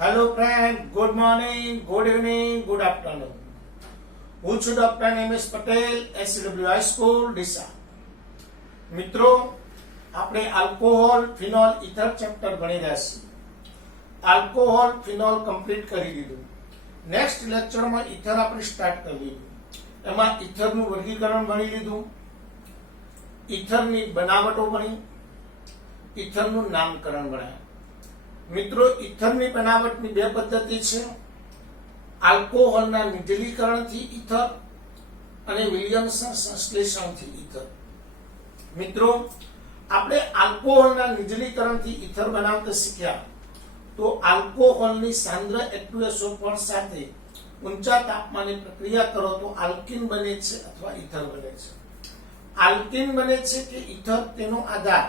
Hello friend, good morning, good evening, good afternoon. હું છું doctor MS Patel, એસડબલ્યુ high school Deesa. મિત્રો, આપણે આલ્કોહોલ, ફિનોલ, ઇથર ચેપ્ટર ભણી રહ્યા છીએ. આલ્કોહોલ, ફિનોલ કમ્પ્લીટ કરી દીધું. નેક્સ્ટ લેક્ચરમાં ઇથર આપણે સ્ટાર્ટ કરી દીધું. એમાં ઇથરનું વર્ગીકરણ ભણી લીધું, ઇથરની બનાવટો ભણી, ઇથરનું નામકરણ ભણ્યા. મિત્રો, ઇથરની બનાવટની બે પદ્ધતિ છે: આલ્કોહોલના નિર્જલીકરણથી ઇથર અને વિલિયમસન સંશ્લેષણથી ઇથર. મિત્રો, આપણે આલ્કોહોલના નિર્જલીકરણથી ઇથર બનાવતા શીખ્યા તો આલ્કોહોલની સાંદ્ર H2SO4 સાથે ઊંચા તાપમાને પ્રક્રિયા કરો તો આલ્કીન બને છે અથવા ઇથર બને છે. આલ્કીન બને છે કે ઇથર, તેનો આધાર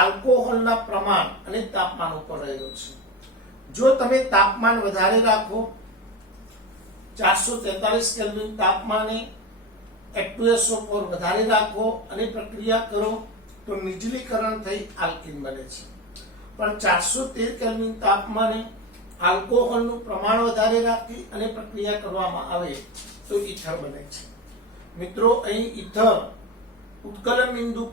આલ્કોહોલના પ્રમાણ અને તાપમાન ઉપર રહેલો છે. જો તમે તાપમાન વધારે રાખો, 443 કેલ્વિન તાપમાને H2SO4 વધારે રાખો અને પ્રક્રિયા કરો તો નિર્જલીકરણ થઈ આલ્કીન બને છે. પણ 413 કેલ્વિન તાપમાને આલ્કોહોલનું પ્રમાણ વધારે રાખી અને પ્રક્રિયા કરવામાં આવે તો ઇથર બને છે. મિત્રો, અહીં ઇથર ઉત્કલન બિંદુ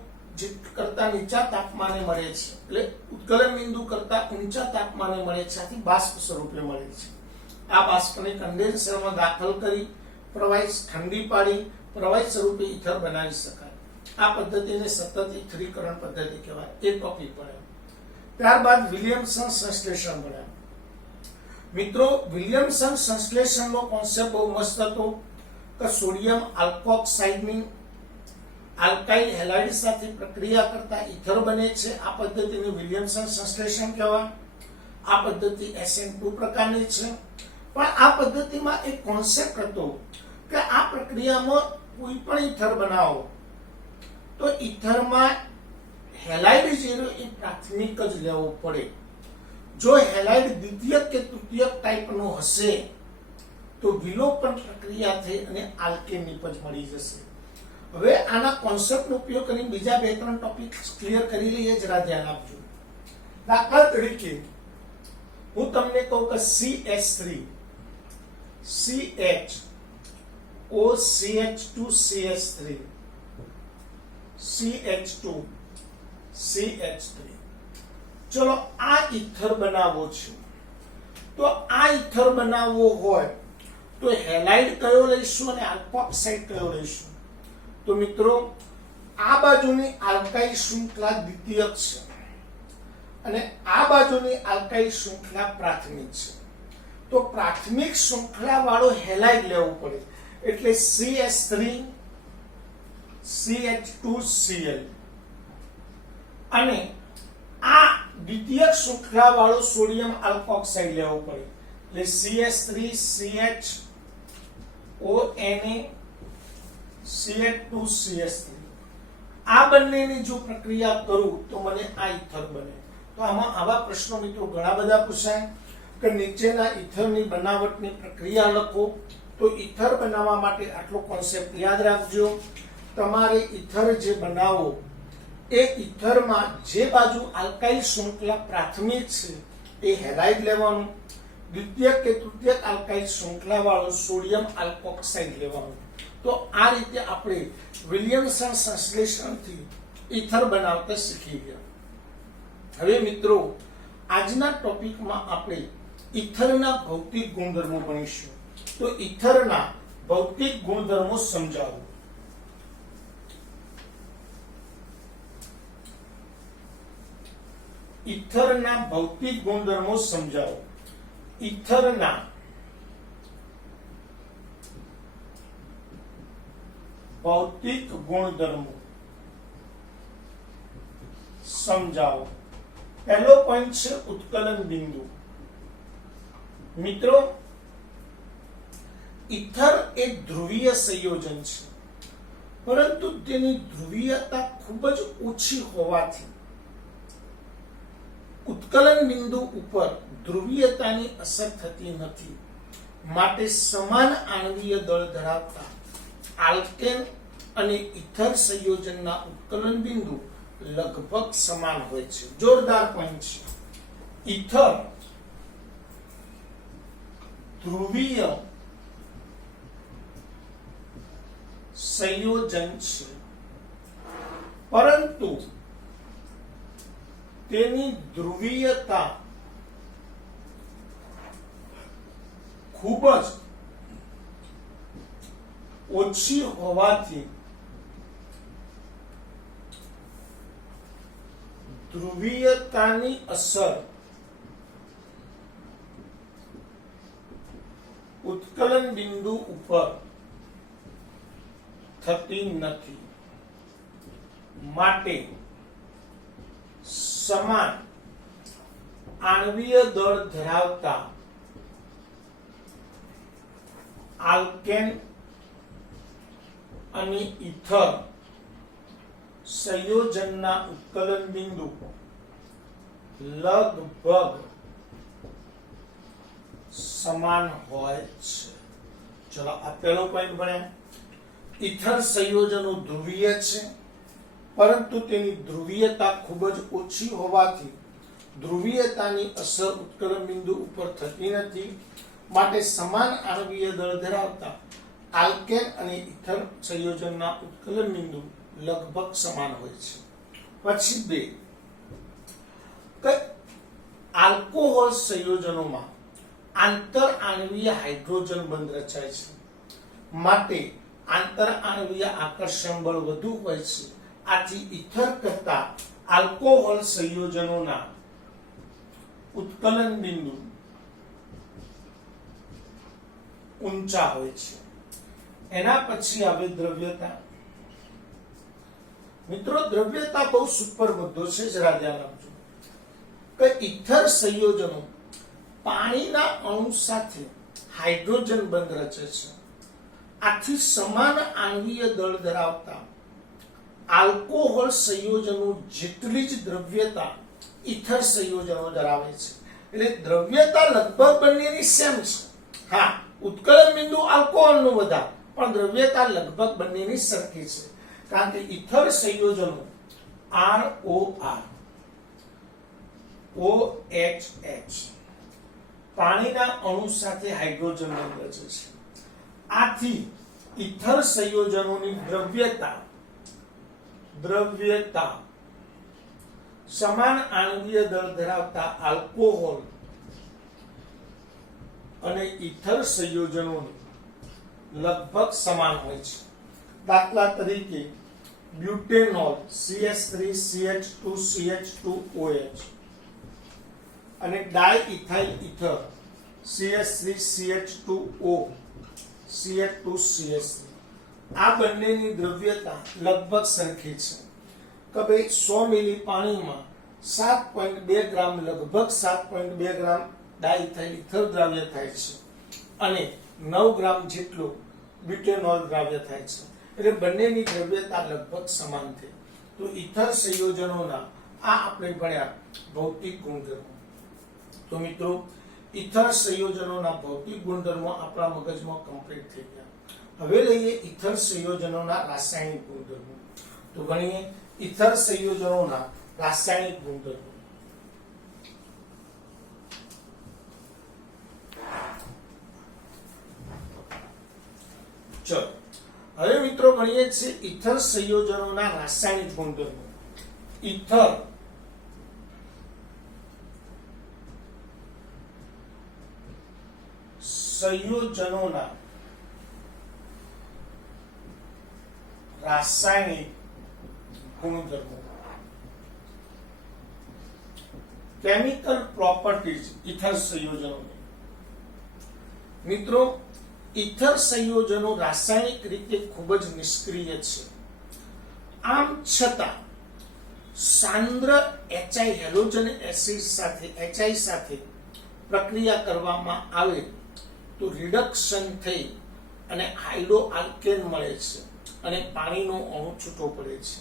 કરતા નીચા તાપમાને મળે છે, એટલે ઉત્કલન બિંદુ કરતા ઊંચા તાપમાને મળે છે, આથી બાષ્પ સ્વરૂપે મળે છે. આ બાષ્પને કન્ડેન્સરમાં દાખલ કરી પ્રવાહી ઠંડી પાડી પ્રવાહી સ્વરૂપે ઇથર બનાવી શકાય. આ પદ્ધતિને સતત ઇથરીકરણ પદ્ધતિ કહેવાય. એ ટોપિક ભણ્યા. ત્યારબાદ વિલિયમસન સંશ્લેષણ ભણ્યા. મિત્રો, વિલિયમસન સંશ્લેષણનો કોન્સેપ્ટ બહુ મસ્ત હતો કે સોડિયમ આલ્કોક્સાઇડની આલ્કાઇલ હેલાઇડ સાથે પ્રક્રિયા કરતા ઇથર બને છે. આ પદ્ધતિને વિલિયમસન સંશ્લેષણ કહેવાય. આ પદ્ધતિ SN2 પ્રકારની છે. પણ આ પદ્ધતિમાં એક કોન્સેપ્ટ હતો કે આ પ્રક્રિયામાં કોઈ પણ ઇથર બનાવો તો ઇથરમાં હેલાઇડ જેનો એ પ્રાથમિક જ લેવો પડે. જો હેલાઇડ દ્વિતીયક કે તૃતીયક ટાઈપનો હશે તો વિલોપન પ્રક્રિયા થઈ અને આલ્કેન નિપજ મળી જશે. હવે આના કોન્સેપ્ટનો ઉપયોગ કરીને બીજા 2-3 ટોપિક ક્લિયર કરી લઈએ, જરા ધ્યાન આપજો. દાખલા તરીકે હું તમને કહું કે CH3 CH2CH3 CH2 CH3. ચલો, આ ઇથર બનાવવો છે. તો આ ઇથર બનાવવો હોય તો હેલાઇડ કયો લઈશું અને આલ્કોક્સાઇડ કયો લઈશું? તો મિત્રો, આ બાજુની આલ્કાઇલ શૃંખલા દ્વિતીયક છે અને આ બાજુની આલ્કાઇલ શૃંખલા પ્રાથમિક છે. તો પ્રાથમિક શૃંખલા વાળો હેલાઇડ લેવું પડે, એટલે CH3 CH2Cl. અને આ દ્વિતીયક શૃંખલા વાળો સોડિયમ આલ્કોક્સાઇડ લેવો પડે, એટલે CH3CHONA CH2CH3. આ બંનેની જો પ્રક્રિયા કરું તો મને આ ઇથર બને. તો આમાં આવા પ્રશ્નો મિત્રો ઘણા બધા પૂછાય કે નીચેના ઇથરની બનાવટની પ્રક્રિયા લખો. તો ઇથર બનાવવા માટે આટલો કોન્સેપ્ટ યાદ રાખજો. તમારે ઇથર જે બનાવો એ ઇથરમાં જે બાજુ આલ્કાઇલ શૃંખલા પ્રાથમિક છે એ હેલાઇડ લેવાનું, દ્વિતીયક કે તૃતીયક આલ્કાઇલ શૃંખલા વાળો સોડિયમ આલ્કોક્સાઇડ લેવાનું. તો આ રીતે આપણે વિલિયમસન સંશ્લેષણથી ઇથર બનાવતા શીખી ગયા. હવે મિત્રો, આજના ટોપિકમાં આપણે ઇથરના ભૌતિક ગુણધર્મો ભણીશું. તો ઇથરના ભૌતિક ગુણધર્મો સમજાવો. ઇથરના ભૌતિક ગુણધર્મો સમજાવો. ઇથરના ભૌતિક ગુણધર્મો સમજાવો. પહેલો પોઈન્ટ છે ઉત્કલન બિંદુ. મિત્રો, ઇથર એક ધ્રુવીય સંયોજન છે, પરંતુ તેની ધ્રુવીયતા ખૂબ જ ઓછી હોવાથી ઉત્કલન બિંદુ ઉપર ધ્રુવીયતાની અસર થતી નથી. માટે સમાન આણ્વીય દળ ધરાવતા આલ્કેન અને ઇથર સંયોજનના ઉત્કલન બિંદુ લગભગ સમાન હોય છે. જોરદાર પોઈન્ટ છે. ઇથર ધ્રુવીય સંયોજન છે, પરંતુ તેની ધ્રુવીયતા ખૂબ જ ઓછી હોવાથી ધ્રુવીયતાની અસર ઉત્કલન બિંદુ ઉપર થતી નથી. માટે સમાન આણ્વીય દળ ધરાવતા આલ્કેન અને ઇથર સંયોજનના ઉત્કલન બિંદુ લગભગ સમાન હોય છે. ચલો આ પહેલો પોઈન્ટ ભણ્યા. ઇથર સંયોજનો ધ્રુવીય છે, પરંતુ તેની ધ્રુવીયતા ખૂબ જ ઓછી હોવાથી ધ્રુવીયતાની અસર ઉત્કલન બિંદુ ઉપર થતી નથી. માટે સમાન આણ્વીય દળ ધરાવતા આલ્કેન અને ઇથર સંયોજનના ઉત્કલન બિંદુ લગભગ સમાન હોય છે. પછી બે, આલ્કોહોલ સંયોજનોમાં આંતર આણ્વીય હાઇડ્રોજન બંધ રચાય છે, માટે આંતર આણ્વીય આકર્ષણ બળ વધુ હોય છે. આથી ઇથર કરતા આલ્કોહોલ સંયોજનોના ઉત્કલન બિંદુ ઊંચા હોય છે. એના પછી આવે દ્રવ્યતા. મિત્રો, દ્રવ્યતા બહુ સુપર મુદ્દો છે, જરા ધ્યાન આપજો. કે ઇથર સંયોજનો પાણીના અણુ સાથે હાઇડ્રોજન બંધ રચે છે. આથી સમાન આણ્વીય દળ ધરાવતા આલ્કોહોલ સંયોજનો જેટલી જ દ્રવ્યતા ઇથર સંયોજનો ધરાવે છે. એટલે દ્રવ્યતા લગભગ બંનેની સેમ છે. હા, ઉત્કલન બિંદુ આલ્કોહોલનું વધારે, પણ દ્રવ્યતા લગભગ બંનેની સરખી છે. કારણ કે ઇથર સંયોજનો ROR, OHH પાણીના અણુ સાથે હાઇડ્રોજન બંધ રચે છે. આથી ઇથર સંયોજનોની દ્રવ્યતા સમાન આણ્વીય દળ ધરાવતા આલ્કોહોલ અને ઇથર સંયોજનોની લગભગ સમાન હોય છે. દાખલા તરીકે બ્યુટેનોલ CH3CH2CH2OH અને ડાઇઇથાઇલ ઇથર CH3CH2O CH2CH3. આ બંનેની દ્રવ્યતા લગભગ સરખી છે. કે ભાઈ 100 મિલી પાણીમાં 7.2 ગ્રામ લગભગ 7.2 ગ્રામ ડાઇથાઇલ ઇથર દ્રાવ્ય થાય છે અને 9 ગ્રામ જેટલું બ્યુટેનોલ દ્રાવ્ય થાય છે. એટલે બંનેની દ્રવ્યતા લગભગ સમાન છે. તો ઇથર સંયોજનોના આ આપણે ભણ્યા ભૌતિક ગુણધર્મો. તો મિત્રો, ઇથર સંયોજનોના ભૌતિક ગુણધર્મો આપણા મગજમાં કમ્પ્લીટ થઈ ગયા. હવે લઈએ ઇથર સંયોજનોના રાસાયણિક ગુણધર્મો. તો ગણીએ ઇથર સંયોજનોના રાસાયણિક ગુણધર્મો. ચલો, હવે મિત્રો ગણીએ છીએ ઇથર સંયોજનોના રાસાયણિક ગુણધર્મો. ઇથર સંયોજનોના રાસાયણિક ગુણધર્મો. કેમિકલ પ્રોપર્ટીઝ ઇથર સંયોજનોની. મિત્રો, ઇથર સંયોજનો રાસાયણિક રીતે ખૂબ જ નિષ્ક્રિય છે. આમ છતાં સાંદ્ર HI હેલોજન એસિડ સાથે HI સાથે પ્રક્રિયા કરવામાં આવે તો રિડક્શન થઈ અને હાઇડ્રો આલ્કેન મળે છે અને પાણીનો અણુ છૂટો પડે છે.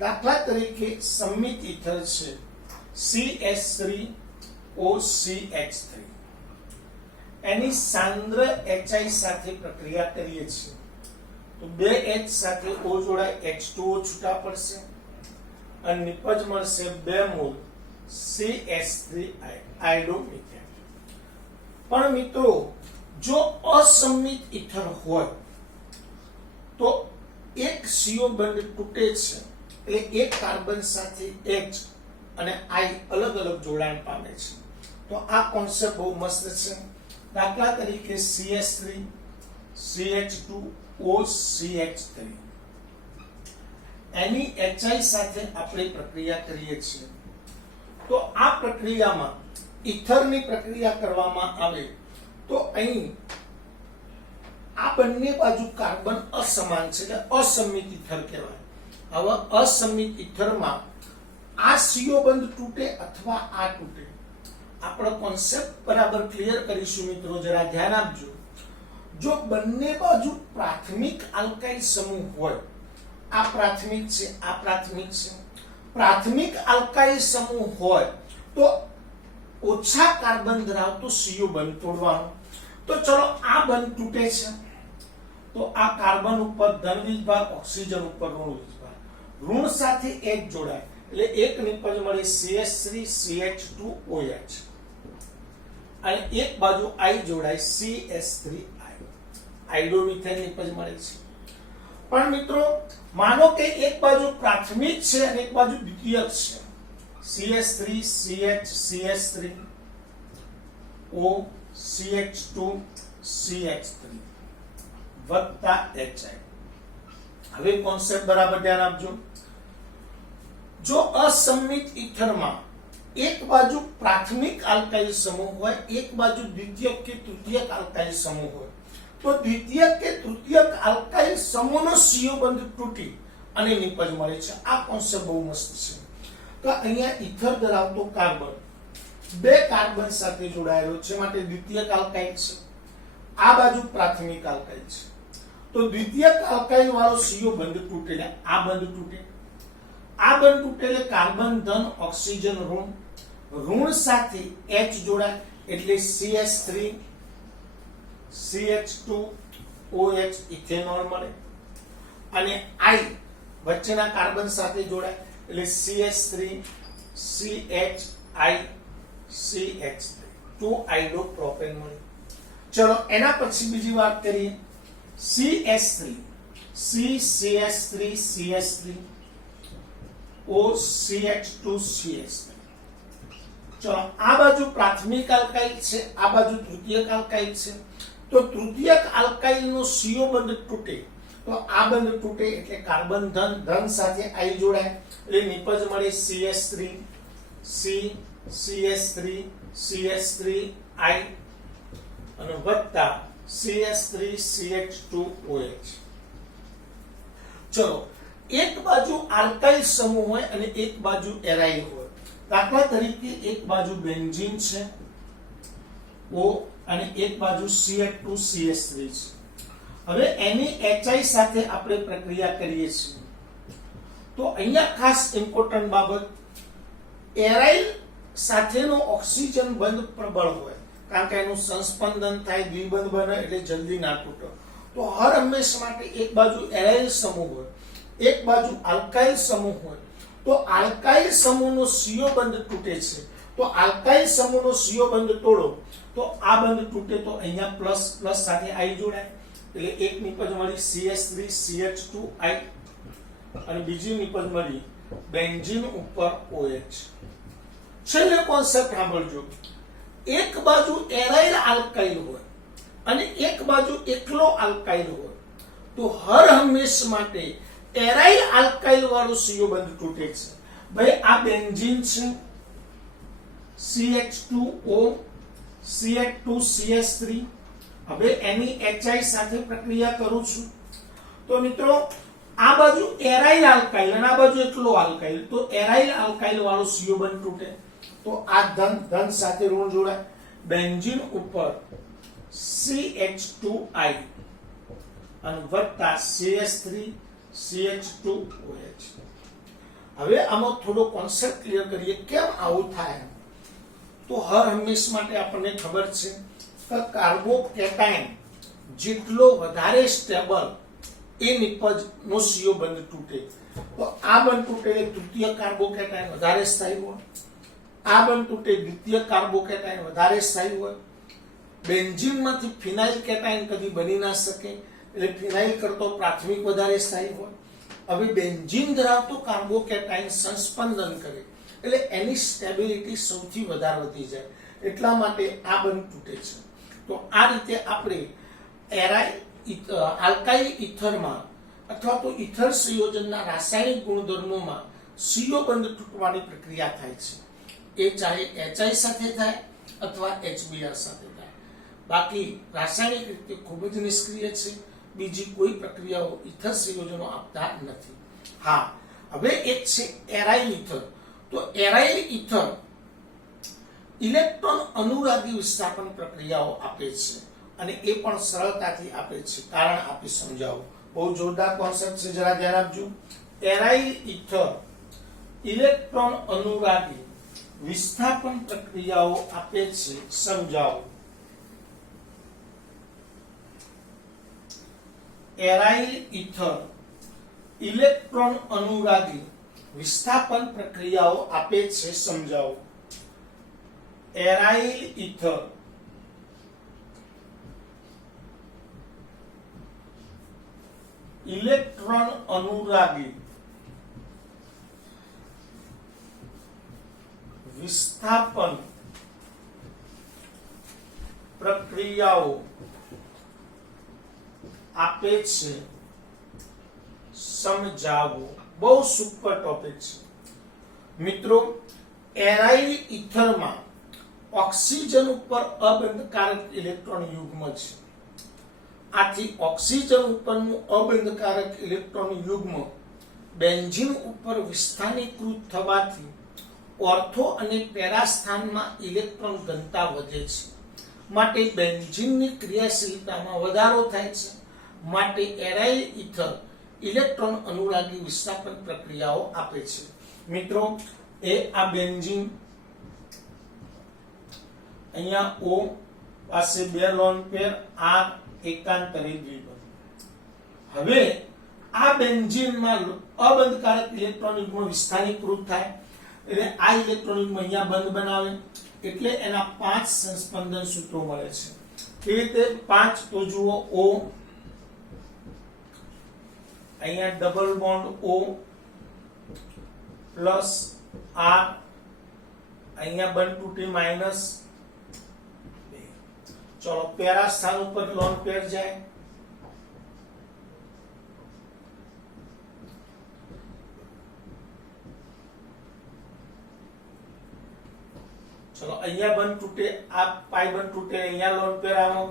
દાખલા તરીકે સંમિત ઇથર છે CH3OCH3. એની સાંદ્ર HI સાથે પ્રક્રિયા કરીએ છીએ તો 2H સાથે O જોડાય H2O છૂટા પડશે અને નિપજ મળશે 2 મોલ CH3 આયોડોમિથેન. પણ મિત્રો, જો અસમિત ઇથર હોય તો એક CO બંધ તૂટે છે એટલે એક કાર્બન સાથે H અને I અલગ અલગ જોડાણ પામે છે. તો આ કોન્સેપ્ટ બહુ મસ્ત છે. દાખલા તરીકે CH3 CH2O CH3 એની HI સાથે આપણે પ્રક્રિયા કરીએ છીએ. તો આ પ્રક્રિયામાં ઇથરની પ્રક્રિયા કરવામાં આવે તો અહીં આ બંને બાજુ કાર્બન અસમાન છે એટલે અસમિત ઇથર કહેવાય. હવે અસમિત ઇથરમાં આ CO બંધ તૂટે અથવા આ તૂટે. આપણો કોન્સેપ્ટ બરાબર ક્લિયર કરીશું મિત્રો, જરા ધ્યાન આપજો. જો બંને બાજુ પ્રાથમિક આલ્કાઇલ સમૂહ હોય, આ પ્રાથમિક છે, આ પ્રાથમિક છે, પ્રાથમિક આલ્કાઇલ સમૂહ હોય તો ઓછા કાર્બન ધરાવતો CO બંધ તોડવાનો. તો ચલો આ બંધ તૂટે છે તો આ કાર્બન ઉપર ધન વીજભાર, ઓક્સિજન ઉપર ઋણ વીજભાર, ઋણ સાથે H જોડાય એટલે એક નિપજ મળે CH3 CH2OH અને એક બાજુ I જોડાય CH3I, આઇડોમિથેન નિપજ મળે છે. પણ મિત્રો માનો કે એક બાજુ પ્રાથમિક છે અને એક બાજુ દ્વિતીયક છે, CH3 CH CH3 O CH2 CH3 વત્તા HI. હવે કોન્સેપ્ટ બરાબર ધ્યાન આપજો. જો અસમિત ઇથરમાં એક બાજુ પ્રાથમિક આલ્કાઇલ સમૂહ હોય, એક બાજુ દ્વિતીયક કે તૃતીયક આલ્કાઇલ સમૂહ હોય, તો દ્વિતીયક કે તૃતીયક આલ્કાઇલ સમૂહનો CO બંધ તૂટી અને નિપજ મળે છે. આ કોન્સેપ્ટ બહુ મસ્ત છે. તો અહીંયા ઇથર ધરાવતો કાર્બન બે કાર્બન સાથે જોડાયેલો છે માટે દ્વિતીયક આલ્કાઇલ છે, આ બાજુ પ્રાથમિક આલ્કાઇલ છે. તો દ્વિતીયક આલ્કાઇલ વાળો CO બંધ તૂટે એટલે આ બંધ તૂટે, આ બંધ તૂટે એટલે કાર્બન ધન, ઓક્સિજન ઋણ, ઋણ સાથે H જોડાય એટલે CH3 CH2OH ઇથેનોલ મળે અને I વચ્ચેના કાર્બન સાથે જોડાય એટલે CH3 CHI CH3 2 આઇડોપ્રોપેન મળે. ચલો એના પછી બીજી વાત કરીએ CH3 CCH3 CH3 O CH2 CH3. ચલો આ બાજુ પ્રાથમિક આલ્કાઇલ છે, આ બાજુ તૃતીયક આલ્કાઇલ છે. તો તૃતીયક આલ્કાઇલનો CO બંધ તૂટે તો આ બંધ તૂટે એટલે કાર્બન ધન, ધન સાથે I જોડાય એટલે નિપજ મળે CH3 C CH3 CH3I અને વત્તા CH3 CH2OH. ચલો એક બાજુ આલ્કાઇલ સમૂહ હોય અને એક બાજુ એરાઇલ હોય. દાખલા તરીકે એક બાજુ બેન્ઝીન છે O અને એક બાજુ CH2CH3 છે. હવે એની HI સાથે આપણે પ્રક્રિયા કરીએ છીએ. તો અહીંયા ખાસ ઇમ્પોર્ટન્ટ બાબત, એરાઇલ સાથેનો ઓક્સિજન બંધ પ્રબળ હોય કારણ કે એનું સંસ્પંદન થાય, દ્વિબંધ બને એટલે જલ્દી ના તૂટે. તો હર હંમેશા માટે એક બાજુ એરાઇલ સમૂહ હોય, એક બાજુ આલ્કાઇલ સમૂહ હોય. તો આલ્કાઇલ સમૂહનો CO બંધ તૂટે છે તો આલ્કાઇલ સમૂહનો CO બંધ તોડો તો આ બંધ તૂટે તો અહીંયા પ્લસ પ્લસ સાથે I જોડાય એટલે એક નિપજ મળી CH3 CH2I અને બીજી નિપજ મળી બેન્ઝીન ઉપર OH. છેલ્લે કોન્સેપ્ટ સાંભળજો. એક બાજુ એરાઇલ આલ્કાઇલ હોય અને એક બાજુ એકલો આલ્કાઇલ હોય તો હર હંમેશા માટે એરાઇલ આલ્કાઇલ વાળો CO બંધ તૂટે છે. ભાઈ આ બેન્ઝીન છે CH2O CH2CH3. હવે એની HI સાથે પ્રક્રિયા કરું છું તો મિત્રો આ બાજુ એરાઇલ આલ્કાઇલ અને આ બાજુ એકલો આલ્કાઇલ, તો એરાઇલ આલ્કાઇલ વાળો CO બંધ તૂટે તો આ ધન ધન સાથે ઋણ જોડાય, બેન્ઝીન ઉપર CH2I અને વત્તા CH3 CH2OH. હવે આમાં થોડો કોન્સેપ્ટ ક્લિયર કરીએ કેમ આવું થાય. તો હર હંમેશા માટે આપણને ખબર છે કે કાર્બોકેટાયન જેટલો વધારે સ્ટેબલ એ નિપજ નો CO બંધ તૂટે. તો આ બંધ તૂટે એટલે તૃતીય કાર્બોકેટાયન વધારે સ્થાયી હોય, આ બંધ તૂટે દ્વિતીય કાર્બોકેટાયન વધારે સ્થાયી હોય બેન્ઝીનમાંથી ફિનાઇલ કેટાયન કદી બની ના શકે, એટલે ફિનાઇલ કરતો પ્રાથમિક વધારે સ્થાયી હોય. હવે બેન્ઝીન ધરાવતો કાર્બોકેટાયન સંસ્પંદન કરે એટલે એની સ્ટેબિલિટી સૌથી વધારે વધી જાય, એટલા માટે આ બંધ તૂટે છે. તો આ રીતે આપણે આલ્કાઇલ ઇથરમાં અથવા તો ઇથર સંયોજનના રાસાયણિક ગુણધર્મોમાં CO બંધ તૂટવાની પ્રક્રિયા થાય છે. એ ચાહે HI સાથે થાય અથવા HBr સાથે થાય. બાકી રાસાયણિક રીતે ખૂબ જ નિષ્ક્રિય છે, બીજી કોઈ પ્રક્રિયાઓ ઇથર સંયોજનો આપતા નથી. હા, હવે એક છે એરાઇલ ઇથર. તો એરાઇલ ઇથર ઇલેક્ટ્રોન અનુરાગી વિસ્થાપન પ્રક્રિયાઓ આપે છે અને એ પણ સરળતાથી આપે છે. કારણ આપી સમજાવો. બહુ જોરદાર કોન્સેપ્ટ છે, જરા ધ્યાન આપજો. એરાઇલ ઇથર ઇલેક્ટ્રોન અનુરાગી વિસ્થાપન પ્રક્રિયાઓ આપે છે, સમજાવો. એરાઇલ ઇથર ઇલેક્ટ્રોન અનુરાગી વિસ્થાપન પ્રક્રિયાઓ આપે છે, સમજાવો. એરાઇલ ઇથર ઇલેક્ટ્રોન અનુરાગી વિસ્થાપન પ્રક્રિયાઓ આપે છે, સમજાવો. બહુ સુપર ટોપિક છે મિત્રો. એરાઇલ ઇથરમાં ઓક્સિજન ઉપર અબંધકારક ઇલેક્ટ્રોન યુગ્મ છે. આથી ઓક્સિજન ઉપરનું અબંધકારક ઇલેક્ટ્રોન યુગ્મ બેન્ઝીન ઉપર વિસ્થાનીકૃત થવાથી ઓર્થો અને પેરા સ્થાનમાં ઇલેક્ટ્રોન ઘનતા વધે છે. માટે બેન્ઝીનની ક્રિયાશીલતામાં વધારો થાય છે. માટે એરાઇલ ઇથર ઇલેક્ટ્રોન અનુરાગી વિસ્થાપન પ્રક્રિયાઓ આપે છે. મિત્રો, એ આ બેન્ઝીન અહીંયા O પાસે 2 લોન પેર, આ એકાંતરે દ્વિબંધ. હવે આ બેન્ઝીનમાં અબંધકારક ઇલેક્ટ્રોન યુગ્મ વિસ્થાનીકૃત થાય એટલે આ ઇલેક્ટ્રોન યુગ્મ અહીંયા બંધ બનાવે એટલે એના 5 સંસ્પંદન સૂત્રો મળે છે. કેવી રીતે 5? તો જુઓ, O અહીંયા double bond O plus R, અહીંયા બંધ તૂટી માઇનસ. ચલો, પેરા સ્થાન ઉપર લોન પેર જાય. ચલો, અહીંયા બંધ તૂટે, આ પાઈ બંધ તૂટે, અહીંયા લોન પેર આવો.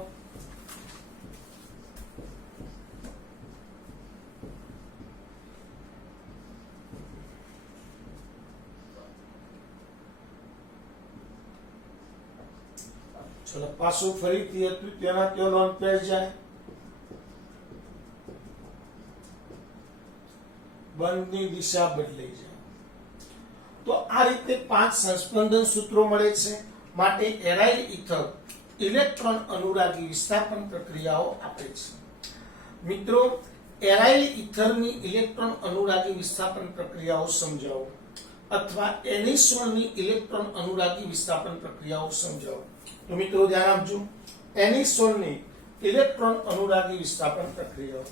ચલો, પાછું ફરીથી હતું તેના તે લોન પેર જાય. બંધની દિશા બદલાઈ જાય. તો આ રીતે 5 સંસ્પંદન સૂત્રો મળે છે. માટે એરાઇલ ઇથર ઇલેક્ટ્રોન અનુરાગી વિસ્થાપન પ્રક્રિયાઓ આપે છે. મિત્રો, એરાઇલ ઇથરની ઇલેક્ટ્રોન અનુરાગી વિસ્થાપન પ્રક્રિયાઓ સમજાવો અથવા એનિસોનની ઇલેક્ટ્રોન અનુરાગી વિસ્થાપન પ્રક્રિયાઓ સમજાવો. તો મિત્રો ધ્યાન આપજો. એનિસોનની ઇલેક્ટ્રોન અનુરાગી વિસ્થાપન પ્રક્રિયાઓ.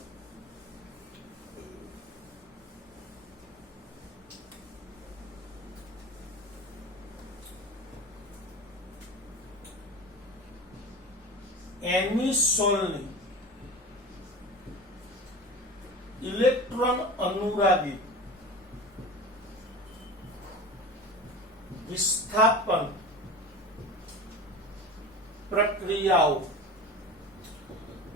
એનિસોનની ઇલેક્ટ્રોન અનુરાગી વિસ્થાપન પ્રક્રિયાઓ.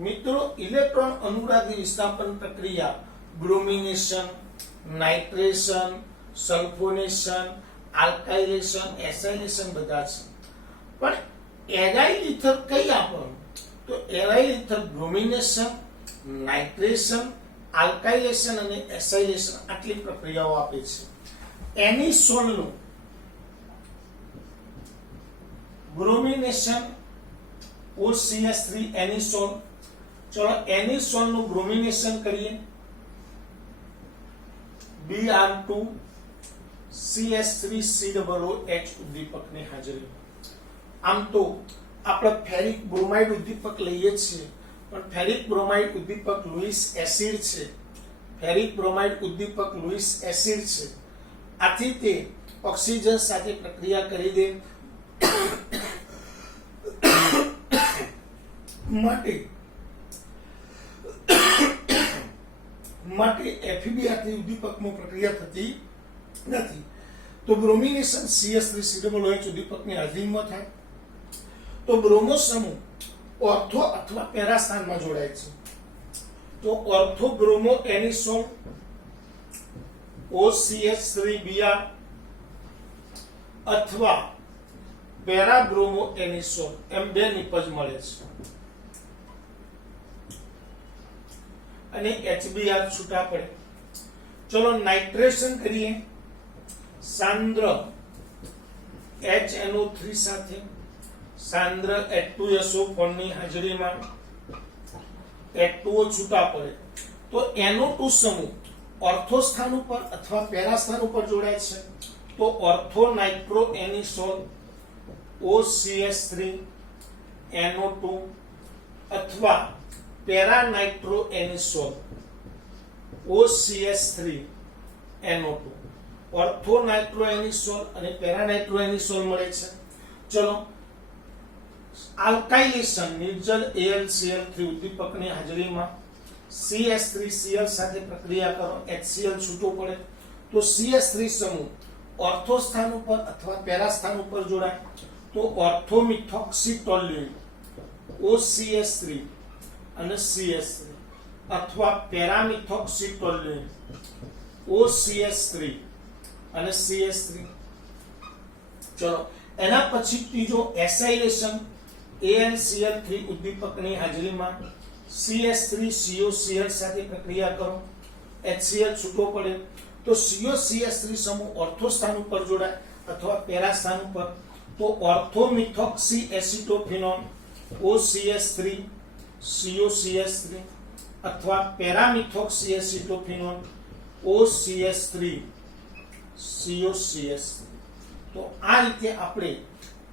મિત્રો, ઇલેક્ટ્રોન અનુરાગી વિસ્થાપન પ્રક્રિયા બ્રોમિનેશન, નાઇટ્રેશન, સલ્ફોનેશન, આલ્કાઇલેશન, એસાઇલેશન બધા છે. પણ એરાઇલ ઇથર કઈ આપણું? તો aryl ether bromination, nitration, alkylation અને એસાઇલેશન આટલી પ્રક્રિયાઓ આપે છે. એનિસોનનું બ્રોમિનેશન OCS3 એનિસોન. ચલો, એનિસોન નું બ્રોમિનેશન કરીએ. Br2 CS3 COOH ઉદ્દીપકની હાજરી. આમ તો આપણે ફેરિક બ્રોમાઇડ ઉદ્દીપક લઈએ છીએ, પણ ફેરિક બ્રોમાઇડ ઉદ્દીપક લુઈસ એસિડ છે. ફેરિક બ્રોમાઇડ ઉદ્દીપક લુઈસ એસિડ છે. આથી તે ઓક્સિજન સાથે પ્રક્રિયા કરી દે માટે એફીબીઆરથી ઉદ્દીપકમાં પ્રક્રિયા થતી નથી. તો બ્રોમિનેશન CH3COOH ઉદ્દીપકની હાજરીમાં થાય તો બ્રોમો સમૂહ ઓર્થો અથવા પેરા સ્થાનમાં જોડાય છે. તો ઓર્થો બ્રોમો એનિસોન OCH3Br અથવા પેરા બ્રોમો એનિસોન એમ બે નિપજ મળે છે અને HBr છૂટા પડે. ચલો નાઇટ્રેશન કરીએ. સાંદ્ર HNO3 સાથે સાંદ્ર H2SO4 ની હાજરીમાં H2O છૂટા પડે તો NO2 સમૂહ ઓર્થો સ્થાન ઉપર અથવા પેરા સ્થાન ઉપર જોડાય છે. તો ortho nitro anisole OCH3 NO2 અથવા para nitro anisole OCH3 NO2. Ortho nitro anisole અને પેરા નાઇટ્રો એનિસોન મળે છે. ચલો આલ્કાઇલેશન નિર્જલ AlCl3 ઉદ્દીપકની હાજરીમાં CH3Cl સાથે પ્રક્રિયા કરો, HCl છૂટો પડે તો CH3 સમૂહ ઓર્થો સ્થાન ઉપર અથવા પેરા સ્થાન ઉપર જોડાય તો ઓર્થોમિથોક્સી OCH3 અને CH3 અથવા પેરામિથોક્સી OCH3 અને CH3. ચલો એના પછી ત્રીજો એસાઇલેશન AlCl3 ઉદ્દીપકની હાજરીમાં CH3COCl સાથે પ્રક્રિયા કરો, HCl છૂટો પડે તો COCH3 સમૂહ ઓર્થો સ્થાન ઉપર જોડાય અથવા પેરા સ્થાન ઉપર તો ઓર્થોમિથોક્સી એસિટોફિનોન OCH3 COCH3 અથવા પેરામિથોક્સી એસિટોફિનોન OCH3 COCH3. તો આ રીતે આપણે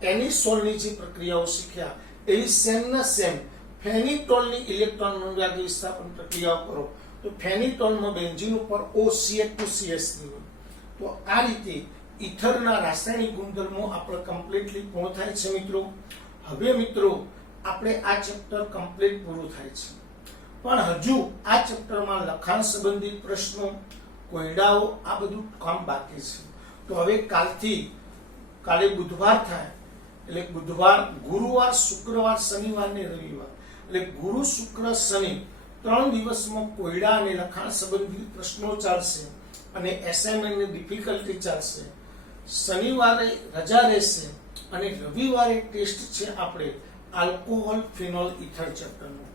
એનિસોલની જે પ્રક્રિયાઓ શીખ્યા એવી સેમના સેમ ફેનિટોલની ઇલેક્ટ્રોન ઋણ વિસ્થાપન પ્રક્રિયાઓ કરો તો ફેનિટોલમાં બેન્ઝીન ઉપર OCH2CH3 હોય. તો આ રીતે ઇથરના રાસાયણિક ગુણધર્મો આપણે કમ્પ્લીટલી પૂર્ણ થાય છે મિત્રો. હવે મિત્રો આપણે આ ચેપ્ટર કમ્પ્લીટ પૂરું થાય છે, પણ હજુ આ ચેપ્ટરમાં લખાણ સંબંધિત પ્રશ્નો, કોયડાઓ આ બધું કામ બાકી છે. તો હવે કાલે બુધવાર થાય એટલે બુધવાર, ગુરુવાર, શુક્રવાર, શનિવાર ને રવિવાર એટલે ગુરુ, શુક્ર, શનિ 3 દિવસમાં કોયડા અને લખાણ સંબંધિત પ્રશ્નો ચાલશે અને એસાઇનમેન્ટની ડિફિકલ્ટી ચાલશે. શનિવારે રજા રહેશે અને રવિવારે ટેસ્ટ છે આપણે આલ્કોહોલ ફિનોલ ઇથર ચેપ્ટરનો.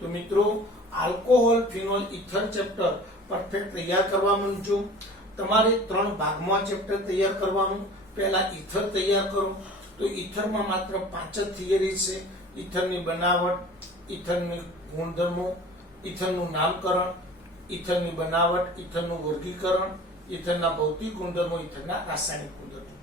તો મિત્રો alcohol phenol ether chapter perfect તૈયાર કરવા માંડજો. તમારે 3 ભાગમાં ચેપ્ટર તૈયાર કરવાનું. પહેલા ઇથર તૈયાર કરો તો ઇથરમાં માત્ર 5 જ થિયરી છે. ઇથરની બનાવટ, ઇથરની ગુણધર્મો, ઇથરનું નામકરણ, ઇથરની બનાવટ, ઇથરનું વર્ગીકરણ, ઇથરના ભૌતિક ગુણધર્મો, ઇથરના રાસાયણિક ગુણધર્મો.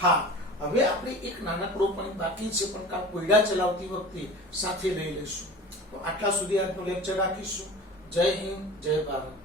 હા, હવે આપણે એક નાનકડો પણ બાકી છે, પણ કાલ કોયડા ચલાવતી વખતે સાથે લઈ લઈશું. તો આટલા સુધી આજનો લેક્ચર રાખીશું. જય હિન્દ, જય ભારત.